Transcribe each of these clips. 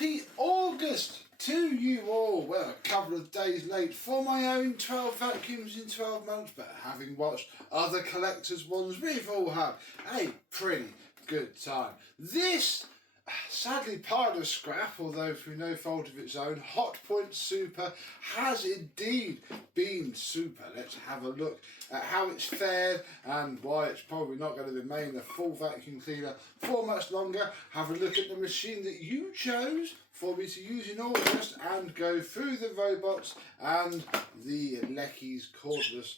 Happy August to you all. Well, a couple of days late for my own 12 vacuums in 12 months, but having watched other collectors' ones, we've all had a pretty good time. This, sadly part of scrap, although through no fault of its own, Hotpoint Super has indeed been super. Let's have a look at how it's fared and why it's probably not going to remain a full vacuum cleaner for much longer. Have a look at the machine that you chose for me to use in August and go through the robots and the Lecky's cordless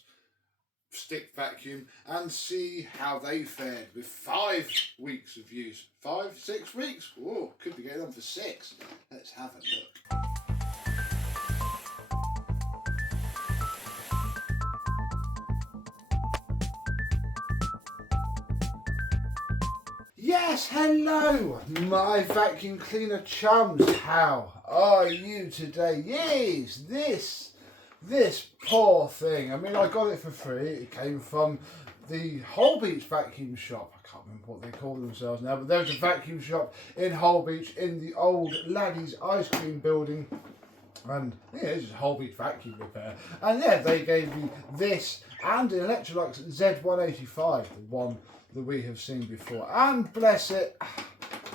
stick vacuum and see how they fared with 5 weeks of use. 5, 6 weeks? Oh, could be getting on for 6. Let's have a look. Yes, hello, my vacuum cleaner chums. How are you today? Yes, this poor thing. I mean, I got it for free. It came from the Holbeach vacuum shop. I can't remember what they call themselves now, but there was a vacuum shop in Holbeach in the old Laddie's ice cream building. And yeah, it's just Holbeach vacuum repair. And yeah, they gave me this and an Electrolux Z185, the one that we have seen before. And bless it,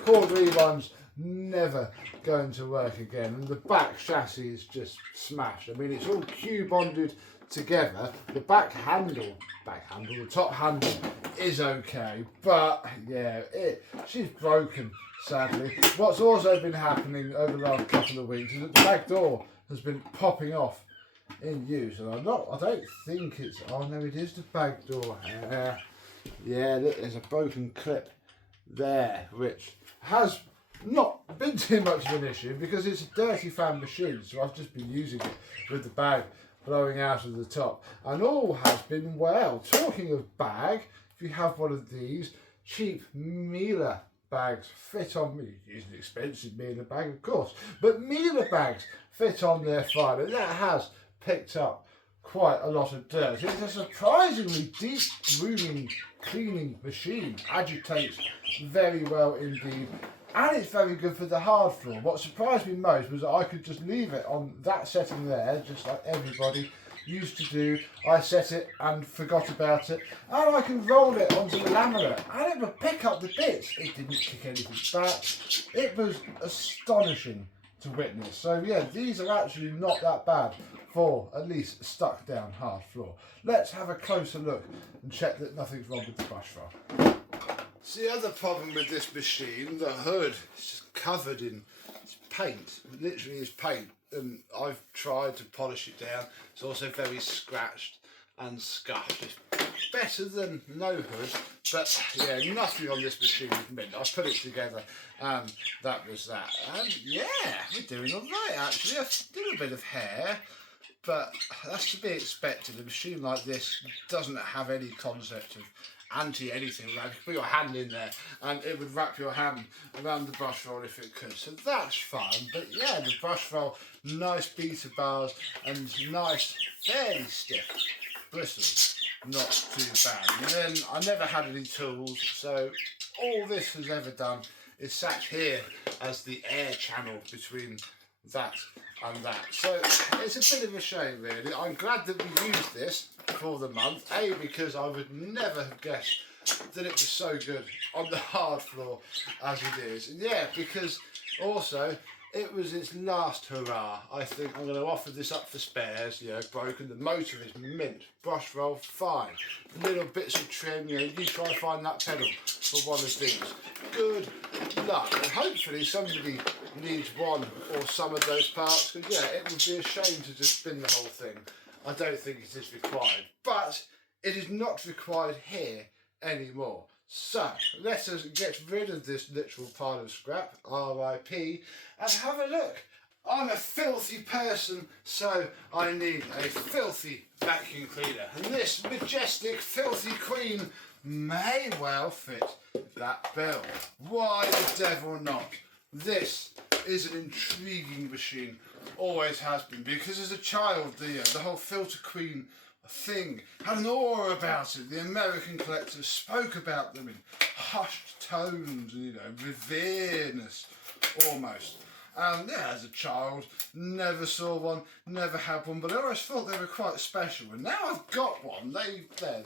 cordless ones never going to work again, and the back chassis is just smashed. I mean, it's all Q-bonded together. The the top handle is okay, but yeah, she's broken, sadly. What's also been happening over the last couple of weeks is that the back door has been popping off in use, and I don't think it's, oh no, it is the back door. Yeah, look, there's a broken clip there, which has not been too much of an issue because it's a dirty fan machine, so I've just been using it with the bag blowing out of the top, and all has been well. Talking of bag, if you have one of these cheap Miele bags fit on me, use an expensive Miele bag of course, but Miele bags fit on there fine, and that has picked up quite a lot of dirt. It's a surprisingly deep grooming cleaning machine, agitates very well indeed, and it's very good for the hard floor. What surprised me most was that I could just leave it on that setting there, just like everybody used to do. I set it and forgot about it, and I can roll it onto the laminate and it would pick up the bits. It didn't kick anything back. It was astonishing to witness. So yeah, these are actually not that bad for at least stuck down hard floor. Let's have a closer look and check that nothing's wrong with the brush file. So the other problem with this machine, the hood is just covered in paint. It literally is paint, and I've tried to polish it down. It's also very scratched and scuffed. It's better than no hood, but yeah, nothing on this machine is mint. I put it together and that was that. And yeah, we're doing all right actually. A little bit of hair, but that's to be expected. A machine like this doesn't have any concept of anti-anything. You put your hand in there and it would wrap your hand around the brush roll if it could, so that's fine. But yeah, the brush roll, nice beta bars and nice fairly stiff bristles, not too bad. And then I never had any tools, so all this has ever done is sat here as the air channel between that and that. So it's a bit of a shame really. I'm glad that we used this for the month, A, because I would never have guessed that it was so good on the hard floor as it is, and yeah, because also it was its last hurrah. I think I'm going to offer this up for spares. You know, broken, the motor is mint, brush roll fine, little bits of trim, you know, you try and find that pedal for one of these. Good luck, and hopefully somebody needs one or some of those parts, because yeah, it would be a shame to just spin the whole thing. I don't think it is required, but it is not required here anymore. So let us get rid of this literal pile of scrap, RIP, and have a look. I'm a filthy person, so I need a filthy vacuum cleaner, and this Majestic filthy queen may well fit that bill. Why the devil not? This is an intriguing machine, always has been, because as a child the whole filter queen thing had an aura about it. The American collectors spoke about them in hushed tones, you know, revereness almost. And yeah, as a child, never saw one, never had one, but I always thought they were quite special. And now I've got one, they're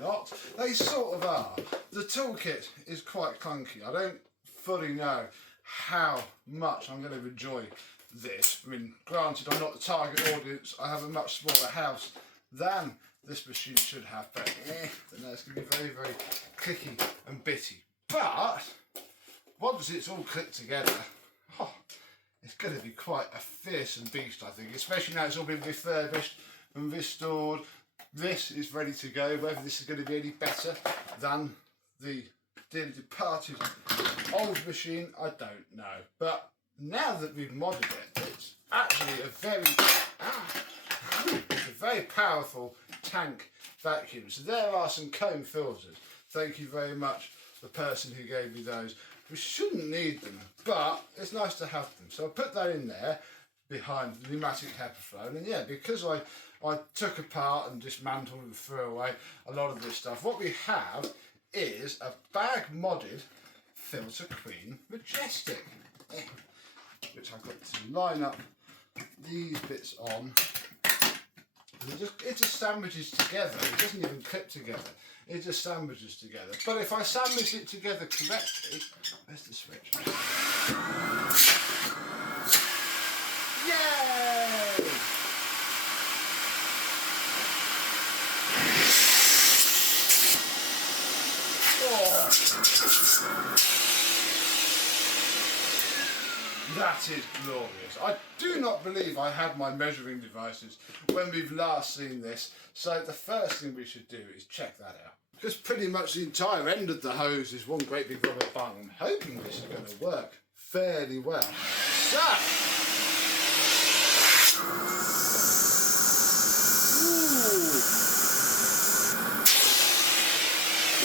not. They sort of are. The toolkit is quite clunky. I don't fully know how much I'm going to enjoy this. I mean, granted, I'm not the target audience. I have a much smaller house than this machine should have, but it's going to be very, very clicky and bitty. But once it's all clicked together, it's going to be quite a fearsome beast, I think, especially now it's all been refurbished and restored. This is ready to go. Whether this is going to be any better than the dearly departed old machine, I don't know. But now that we've modded it, it's actually a very powerful tank vacuum. So there are some comb filters. Thank you very much, the person who gave me those. We shouldn't need them, but it's nice to have them. So I put that in there behind the pneumatic HEPA flow. And yeah, because I took apart and dismantled and threw away a lot of this stuff, what we have is a bag modded Filter Queen Majestic, which I've got to line up these bits on. It just sandwiches together. It doesn't even clip together. It just sandwiches together. But if I sandwich it together correctly, where's the switch? Yay! Oh. That is glorious. I do not believe I had my measuring devices when we've last seen this, so the first thing we should do is check that out. Because pretty much the entire end of the hose is one great big rubber bung. I'm hoping this is going to work fairly well. So,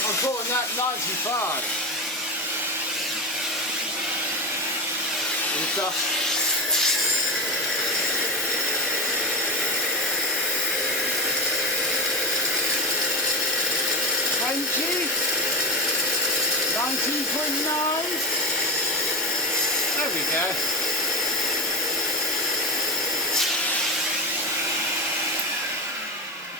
I'm calling that 95. Dust. $20, 19.9. There we go.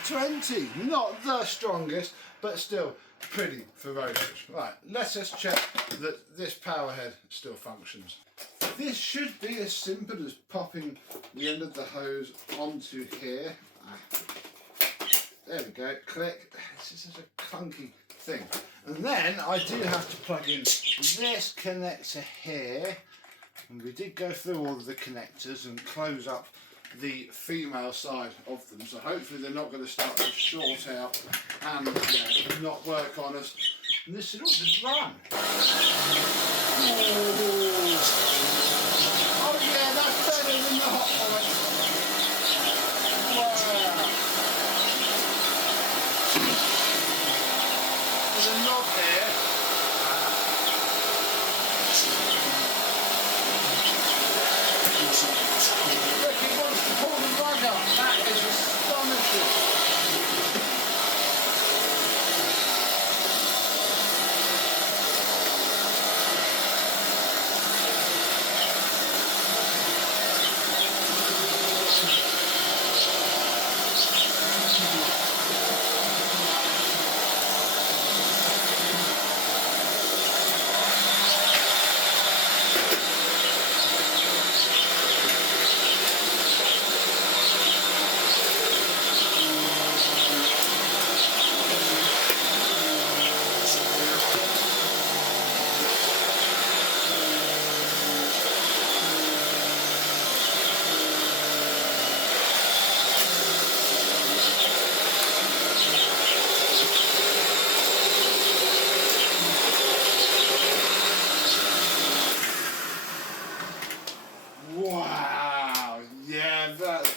$20, not the strongest, but still pretty ferocious. Right, let us check that this power head still functions. This should be as simple as popping the end of the hose onto here. There we go, click. This is such a clunky thing. And then I do have to plug in this connector here. And we did go through all of the connectors and close up the female side of them. So hopefully they're not going to start to short out and not work on us. And this should all just run. Oh yeah, that's better than the Hotpoint. Wow. There's a knob there. Look, it wants to pull the rug up. That is astonishing.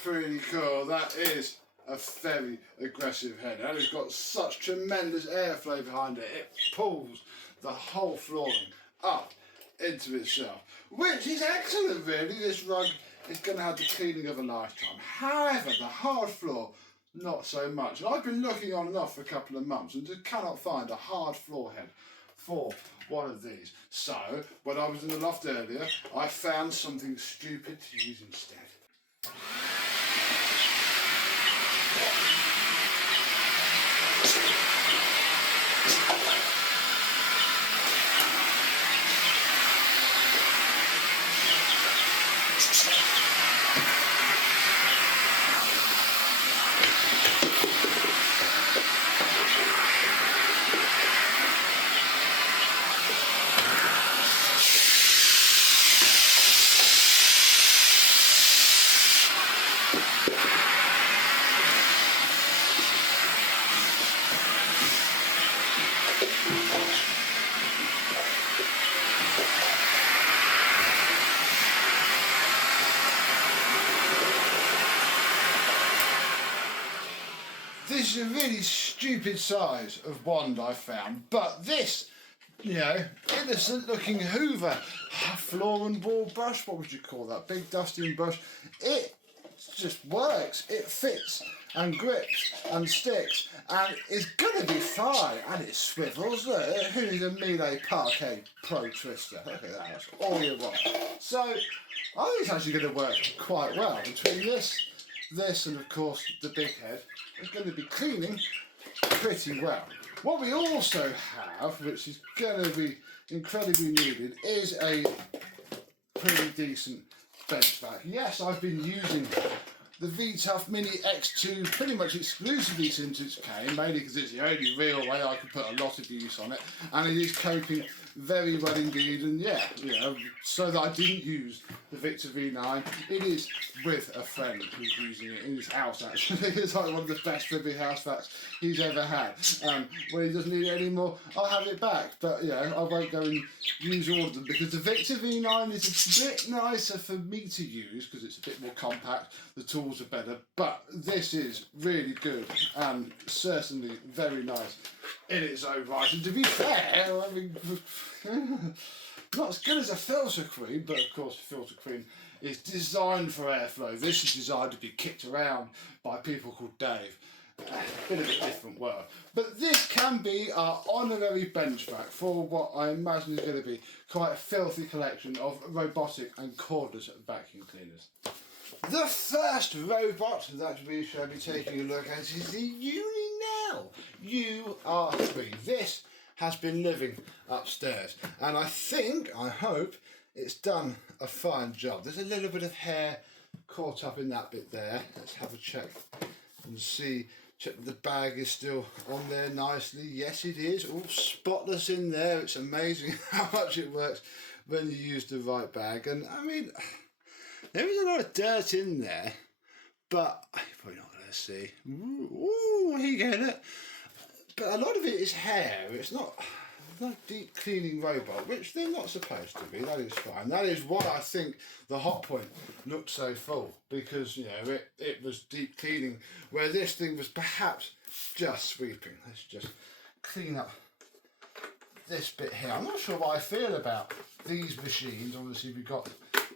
Pretty cool. That is a very aggressive head, and it's got such tremendous airflow behind it. It pulls the whole flooring up into itself, which is excellent really. This rug is going to have the cleaning of a lifetime. However, the hard floor, not so much. And I've been looking on and off for a couple of months and just cannot find a hard floor head for one of these. So when I was in the loft earlier, I found something stupid to use instead. This is a really stupid size of wand I found, but this, you know, innocent looking Hoover floor and wall brush, what would you call that, big dusting brush, it just works, it fits and grips and sticks and it's gonna be fine, and it swivels. Look, who needs a Miele Parquet Pro Twister? Look at that, that's all you want. So I think it's actually going to work quite well between this and of course the big head. It's going to be cleaning pretty well. What we also have, which is going to be incredibly needed, is a pretty decent bench vac. Yes, I've been using the VTuff Mini X2 pretty much exclusively since it came, mainly because it's the only real way I can put a lot of use on it, and it is coping very well indeed. And yeah, you know, so that I didn't use the Victor V9, it is with a friend who's using it in his house actually. It's like one of the best flipping house vacs he's ever had. When he doesn't need it anymore, I'll have it back, but you know, I won't go and use all of them because the Victor V9 is a bit nicer for me to use because it's a bit more compact, the tools are better, but this is really good and certainly very nice in its own right. And to be fair, I mean, not as good as a filter cream, but of course filter cream is designed for airflow. This is designed to be kicked around by people called Dave. Bit of a different world. But this can be our honorary bench vac for what I imagine is going to be quite a filthy collection of robotic and cordless vacuum cleaners. The first robot that we shall be taking a look at is the Uninell UR3. This has been living upstairs, and I hope it's done a fine job. There's a little bit of hair caught up in that bit there. Let's have a check and see. Check that the bag is still on there nicely. Yes, it is. All spotless in there. It's amazing how much it works when you use the right bag. And I mean, there is a lot of dirt in there, but you're probably not going to see. Ooh, you get it. But a lot of it is hair. It's not a deep cleaning robot, which they're not supposed to be. That is fine. That is why I think the Hotpoint looked so full, because you know it was deep cleaning, where this thing was perhaps just sweeping. Let's just clean up this bit here. I'm not sure what I feel about these machines. Obviously we've got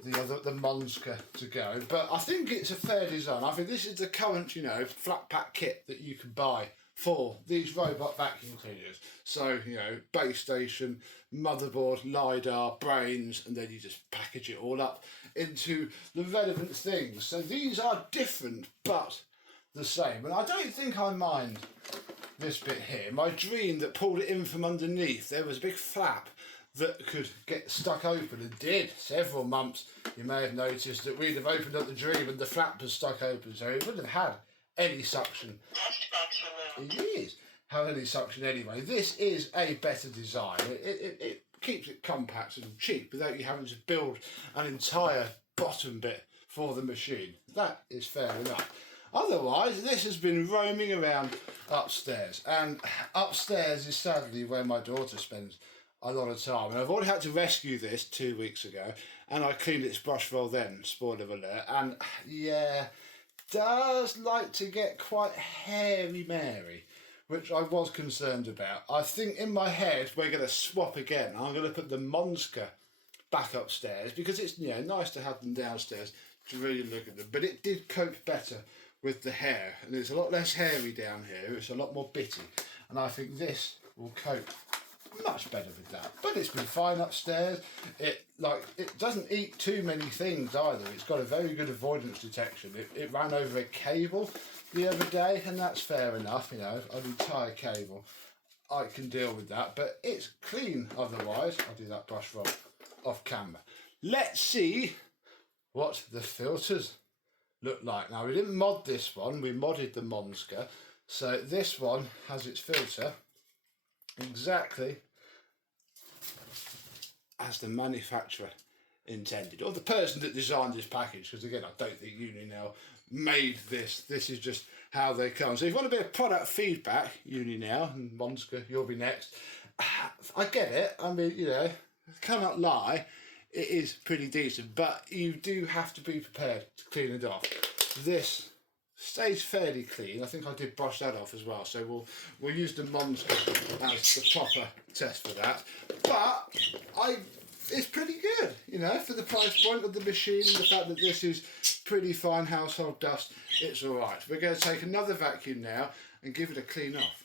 the Monsga to go, but I think it's a fair design. I think this is the current, you know, flat pack kit that you can buy for these robot vacuum cleaners. So, you know, base station, motherboard, LiDAR, brains, and then you just package it all up into the relevant things. So these are different, but the same. And I don't think I mind this bit here. My dream that pulled it in from underneath, there was a big flap that could get stuck open, and did several months. You may have noticed that we'd have opened up the dream and the flap was stuck open, so it wouldn't have had any suction. It is have any suction anyway. This is a better design. It keeps it compact and cheap without you having to build an entire bottom bit for the machine. That is fair enough. Otherwise, this has been roaming around upstairs, and upstairs is sadly where my daughter spends a lot of time. And I've already had to rescue this 2 weeks ago, and I cleaned its brush roll then, spoiler alert, and yeah, does like to get quite hairy Mary, which I was concerned about. I think in my head we're going to swap again. I'm going to put the Monsga back upstairs because it's, you know, nice to have them downstairs to really look at them, but it did cope better with the hair, and it's a lot less hairy down here. It's a lot more bitty, and I think this will cope much better with that. But it's been fine upstairs. It doesn't eat too many things either. It's got a very good avoidance detection. It ran over a cable the other day, and that's fair enough, you know, an entire cable. I can deal with that, but it's clean otherwise. I'll do that brush roll off camera. Let's see what the filters look like. Now, we didn't mod this one, we modded the Monsga. So this one has its filter exactly as the manufacturer intended, or the person that designed this package, because again, I don't think Uninell made this. This is just how they come. So if you want a bit of product feedback, Uninell and Monsga, you'll be next. I get it. I mean, you know, cannot lie. It is pretty decent, but you do have to be prepared to clean it off. This stays fairly clean. I think I did brush that off as well. So we'll use the Monsga as the proper test for that. But it's pretty good, you know, for the price point of the machine and the fact that this is pretty fine household dust. It's all right. We're going to take another vacuum now and give it a clean off.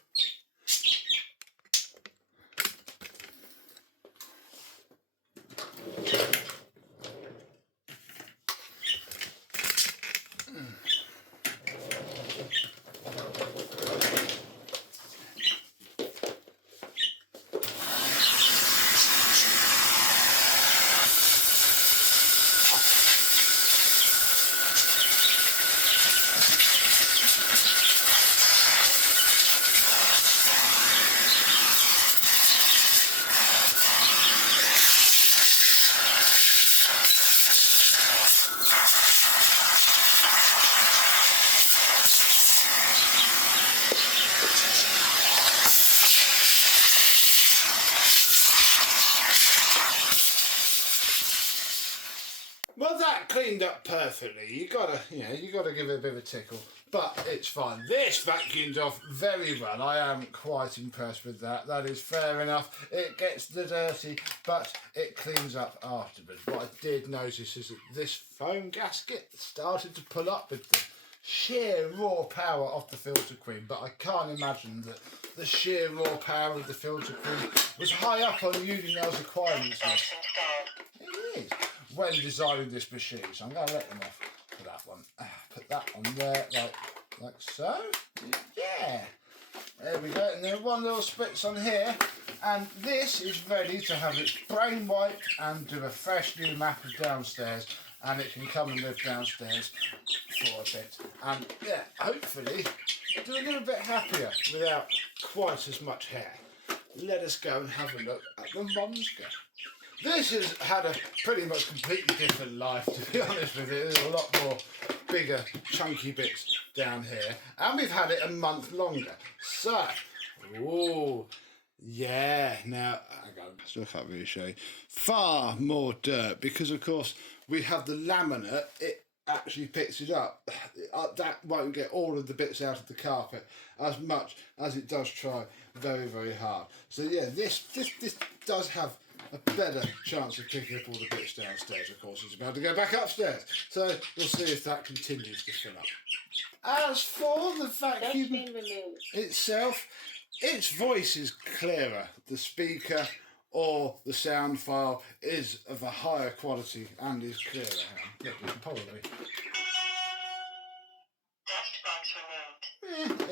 Well, that cleaned up perfectly. You gotta give it a bit of a tickle, but it's fine. This vacuumed off very well. I am quite impressed with that. That is fair enough. It gets the dirty, but it cleans up afterwards. What I did notice is that this foam gasket started to pull up with the sheer raw power of the filter queen, but I can't imagine that the sheer raw power of the filter queen was high up on Uninell's requirements list. It is. When designing this machine, so I'm going to let them off for that one. Put that on there, like so. Yeah, there we go. And then one little spritz on here, and this is ready to have its brain wiped and do a fresh new map of downstairs, and it can come and live downstairs for a bit. And yeah, hopefully do a little bit happier without quite as much hair. Let us go and have a look at the Monsga. This has had a pretty much completely different life, to be honest with you. There's a lot more bigger, chunky bits down here. And we've had it a month longer. So, oh, yeah. Now, I still can't really show you. Far more dirt, because, of course, we have the laminate. It actually picks it up. That won't get all of the bits out of the carpet as much as it does try very, very hard. So, yeah, this does have a better chance of picking up all the bits downstairs. Of course, it's about to go back upstairs, so we'll see if that continues to fill up. As for the vacuum itself, its voice is clearer. The speaker or the sound file is of a higher quality and is clearer. Look, you can probably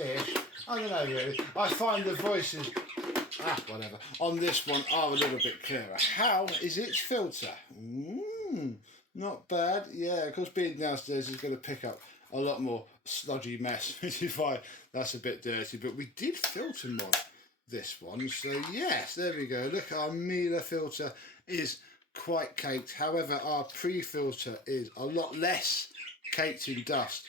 ish. I don't know really. I find the voices whatever, on this one are a little bit clearer. How is its filter? Not bad. Yeah, of course, being downstairs is going to pick up a lot more sludgy mess, which is why that's a bit dirty. But we did filter mod this one, so yes, there we go. Look, our Miele filter is quite caked. However, our pre-filter is a lot less caked in dust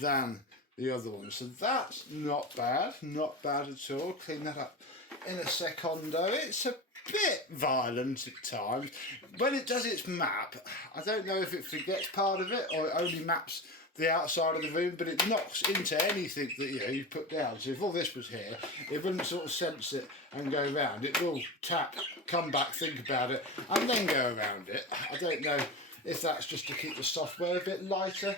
than the other one. So that's not bad at all. Clean that up in a secondo. It's a bit violent at times. When it does its map, I don't know if it forgets part of it or it only maps the outside of the room, but it knocks into anything that you put down. So if all this was here, it wouldn't sort of sense it and go around. It will tap, come back, think about it, and then go around it. I don't know if that's just to keep the software a bit lighter,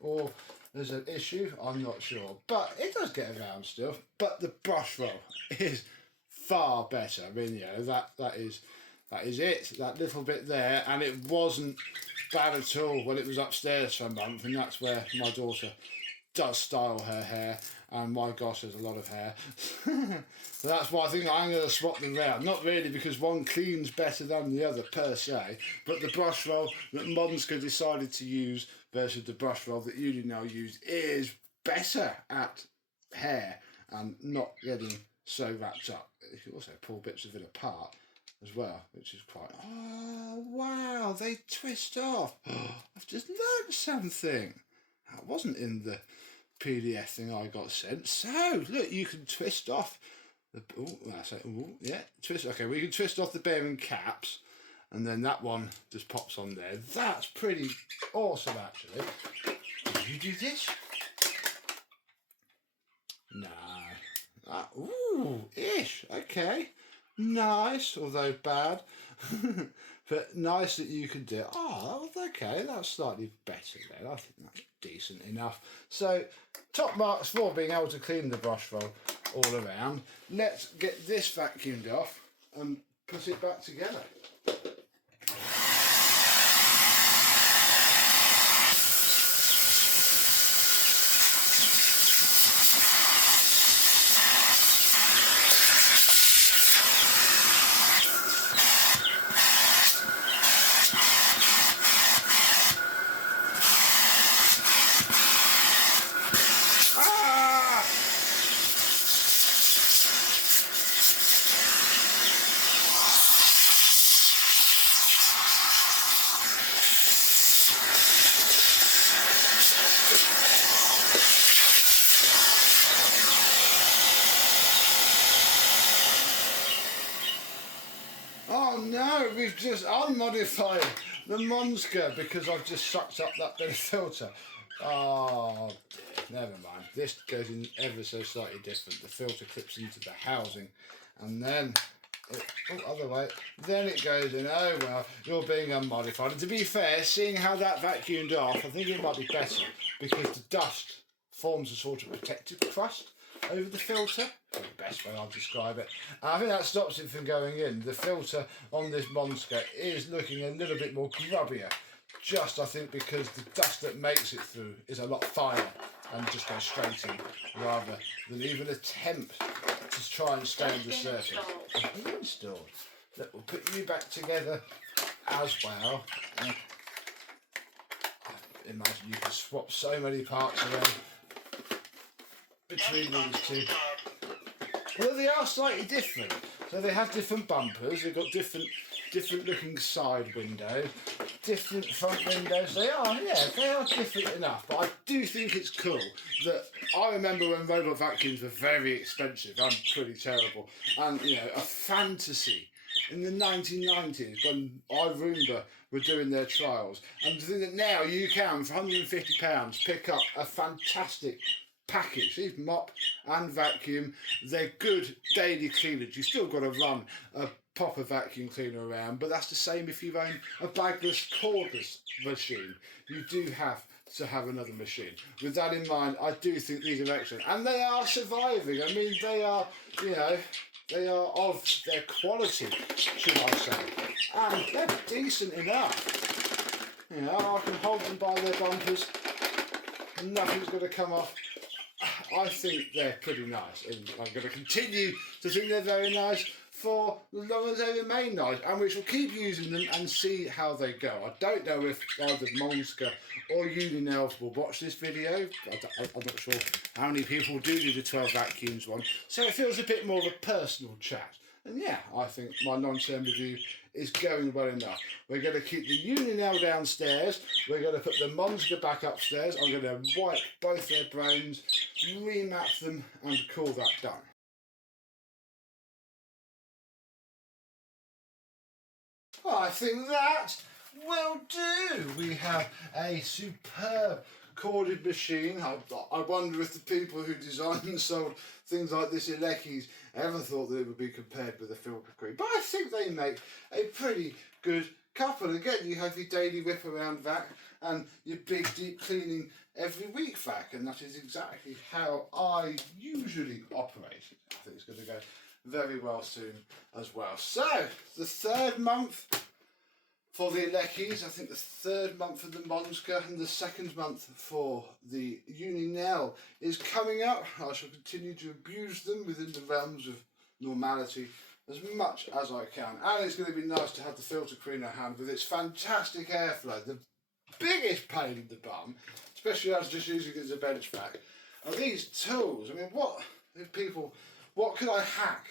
or there's an issue. I'm not sure, but it does get around still. But the brush roll is far better. I mean, you know, that is it, that little bit there, and it wasn't bad at all when it was upstairs for a month, and that's where my daughter does style her hair, and my gosh, there's a lot of hair. So that's why I think I'm going to swap them round. Not really because one cleans better than the other per se, but the brush roll that Monsga decided to use versus the brush roll that Uninell used is better at hair and not getting so wrapped up. You can also pull bits of it apart as well, which is quite... Oh, wow, they twist off. I've just learned something. That wasn't in the PDF thing I got sent. So, look, you can twist off the... yeah, twist... Okay, we can twist off the bearing caps, and then that one just pops on there. That's pretty awesome, actually. Did you do this? No. Ish. Okay. Nice, although bad. But nice that you can do it. Oh, okay, that's slightly better then. I think that's decent enough. So, top marks for being able to clean the brush roll all around. Let's get this vacuumed off and put it back together. Oh no, we've just unmodified the Monsga because I've just sucked up that bit of filter. Oh dear, never mind. This goes in ever so slightly different. The filter clips into the housing and then, other way, then it goes in. Oh well, you're being unmodified. And to be fair, seeing how that vacuumed off, I think it might be better because the dust forms a sort of protective crust over the filter. That's the best way I'll describe it. And I think that stops it from going in. The filter on this Monsga is looking a little bit more grubbier. Just, I think, because the dust that makes it through is a lot finer and just goes straight in, rather than even attempt to try and stay on the surface. It's been installed. Look, we'll put you back together as well. And imagine you can swap so many parts around between these two. Well, they are slightly different. So they have different bumpers. They've got different looking side windows, different front windows. They are different enough. But I do think it's cool that I remember when robot vacuums were very expensive. I'm pretty terrible, and you know, a fantasy in the 1990s when iRoomba were doing their trials, and to think that now you can for £150 pick up a fantastic package. These mop and vacuum, they're good daily cleaners. You still got to run a proper vacuum cleaner around, but that's the same if you own a bagless, cordless machine. You do have to have another machine. With that in mind, I do think these are excellent, and they are surviving. I mean, they are, you know, they are of their quality, should I say, and they're decent enough. You know, I can hold them by their bumpers. Nothing's going to come off. I think they're pretty nice, and I'm going to continue to think they're very nice for as long as they remain nice, and we shall keep using them and see how they go. I don't know if either Monsga or Uninell will watch this video. I'm not sure how many people do the 12 vacuums one, so it feels a bit more of a personal chat. And yeah, I think my long-term review is going well enough. We're going to keep the Uninell downstairs. We're going to put the Monsga back upstairs. I'm going to wipe both their brains, remap them, and call that done. I think that will do. We have a superb corded machine. I wonder if the people who designed and sold things like this in Leckies ever thought that it would be compared with a filter cream. But I think they make a pretty good couple. Again, you have your daily whip around vac and your big deep cleaning every week vac, and that is exactly how I usually operate. I think it's going to go very well soon as well. So, the third month for the Alecchis, I think the third month for the Monsga, and the second month for the Uninell is coming up. I shall continue to abuse them within the realms of normality as much as I can. And it's going to be nice to have the filter cleaner hand with its fantastic airflow. The biggest pain in the bum, especially as just using it as a bench vac, are these tools. I mean, what could I hack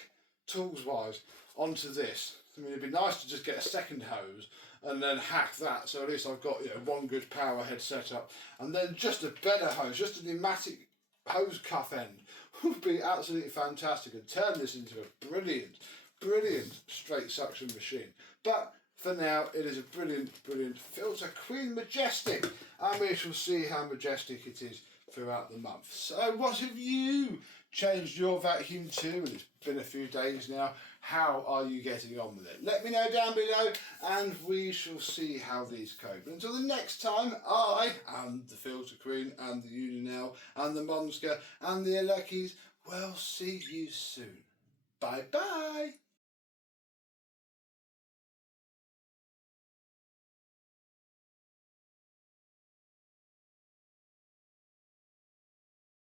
tools wise onto this? I mean, it'd be nice to just get a second hose and then hack that, so at least I've got, you know, one good power head set up, and then just a better hose, just a pneumatic hose cuff end would be absolutely fantastic and turn this into a brilliant straight suction machine. But for now, it is a brilliant filter Queen Majestic, and we shall see how majestic it is throughout the month. So what have you changed your vacuum to? And it's been a few days now. How are you getting on with it? Let me know down below, and we shall see how these cope. But until the next time, I and the Filter Queen and the Uninell and the Monsga and the Alecchis will see you soon. Bye bye.